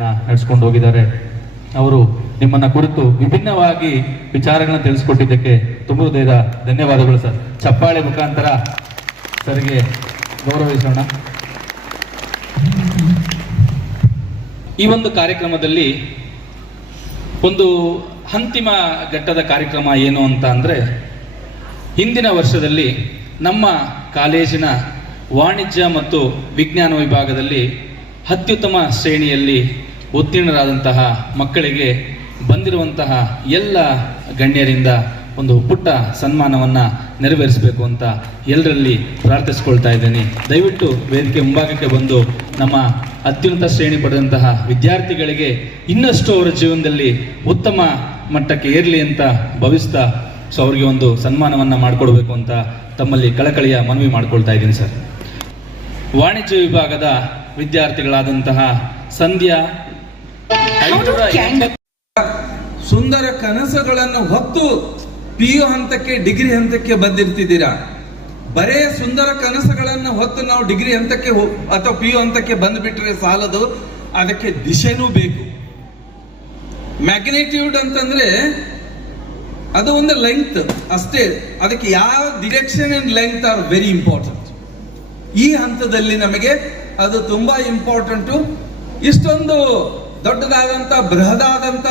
ತರಬೇತಿಯನ್ನ ನಡೆಸ್ಕೊಂಡು ಹೋಗಿದ್ದಾರೆ. ಅವರು ನಿಮ್ಮನ್ನ ಕುರಿತು ವಿಭಿನ್ನವಾಗಿ ವಿಚಾರಗಳನ್ನ ತಿಳಿಸ್ಕೊಟ್ಟಿದ್ದಕ್ಕೆ ತುಂಬ ಹೃದಯದ ಧನ್ಯವಾದಗಳು ಸರ್. ಚಪ್ಪಾಳೆ ಮುಖಾಂತರ ಸರ್ಗೆ ಗೌರವಿಸೋಣ. ಈ ಒಂದು ಕಾರ್ಯಕ್ರಮದಲ್ಲಿ ಒಂದು ಅಂತಿಮ ಘಟ್ಟದ ಕಾರ್ಯಕ್ರಮ ಏನು ಅಂತ ಅಂದರೆ ಹಿಂದಿನ ವರ್ಷದಲ್ಲಿ ನಮ್ಮ ಕಾಲೇಜಿನ ವಾಣಿಜ್ಯ ಮತ್ತು ವಿಜ್ಞಾನ ವಿಭಾಗದಲ್ಲಿ ಅತ್ಯುತ್ತಮ ಶ್ರೇಣಿಯಲ್ಲಿ ಉತ್ತೀರ್ಣರಾದಂತಹ ಮಕ್ಕಳಿಗೆ ಬಂದಿರುವಂತಹ ಎಲ್ಲ ಗಣ್ಯರಿಂದ ಒಂದು ಪುಟ್ಟ ಸನ್ಮಾನವನ್ನು ನೆರವೇರಿಸಬೇಕು ಅಂತ ಎಲ್ಲರಲ್ಲಿ ಪ್ರಾರ್ಥಿಸ್ಕೊಳ್ತಾ ಇದ್ದೇನೆ. ದಯವಿಟ್ಟು ವೇದಿಕೆ ಮುಂಭಾಗಕ್ಕೆ ಬಂದು ನಮ್ಮ ಅತ್ಯುನ್ನತ ಶ್ರೇಣಿ ಪಡೆದಂತಹ ವಿದ್ಯಾರ್ಥಿಗಳಿಗೆ ಇನ್ನಷ್ಟು ಅವರ ಜೀವನದಲ್ಲಿ ಉತ್ತಮ ಮಟ್ಟಕ್ಕೆ ಏರಲಿ ಅಂತ ಭವಿಸ್ತಾ ಸೊ ಅವರಿಗೆ ಒಂದು ಸನ್ಮಾನವನ್ನು ಮಾಡಿಕೊಡ್ಬೇಕು ಅಂತ ತಮ್ಮಲ್ಲಿ ಕಳಕಳಿಯ ಮನವಿ ಮಾಡ್ಕೊಳ್ತಾ ಇದ್ದೀನಿ ಸರ್. ವಾಣಿಜ್ಯ ವಿಭಾಗದ ವಿದ್ಯಾರ್ಥಿಗಳಾದಂತಹ ಸಂಧ್ಯಾ ಸುಂದರ ಕನಸುಗಳನ್ನು ಹೊತ್ತು ಪಿ ಯು ಹಂತಕ್ಕೆ ಡಿಗ್ರಿ ಹಂತಕ್ಕೆ ಬಂದಿರ್ತಿದ್ದೀರಾ? ಬರೇ ಸುಂದರ ಕನಸುಗಳನ್ನು ಹೊತ್ತು ನಾವು ಡಿಗ್ರಿ ಹಂತಕ್ಕೆ ಅಥವಾ ಪಿ ಯು ಹಂತಕ್ಕೆ ಬಂದ್ಬಿಟ್ರೆ ಸಾಲದು. ಅದಕ್ಕೆ ದಿಶೆನೂ ಬೇಕು. ಮ್ಯಾಗ್ನಿಟ್ಯೂಡ್ ಅಂತಂದ್ರೆ ಅದು ಒಂದು ಲೆಂತ್ ಅಷ್ಟೇ. ಅದಕ್ಕೆ ಯಾವ direction and length are very important ಈ ಹಂತದಲ್ಲಿ ನಮಗೆ ಅದು ತುಂಬಾ ಇಂಪಾರ್ಟೆಂಟು ಇಷ್ಟೊಂದು ದೊಡ್ಡದಾದಂತ ಬೃಹದಾದಂತ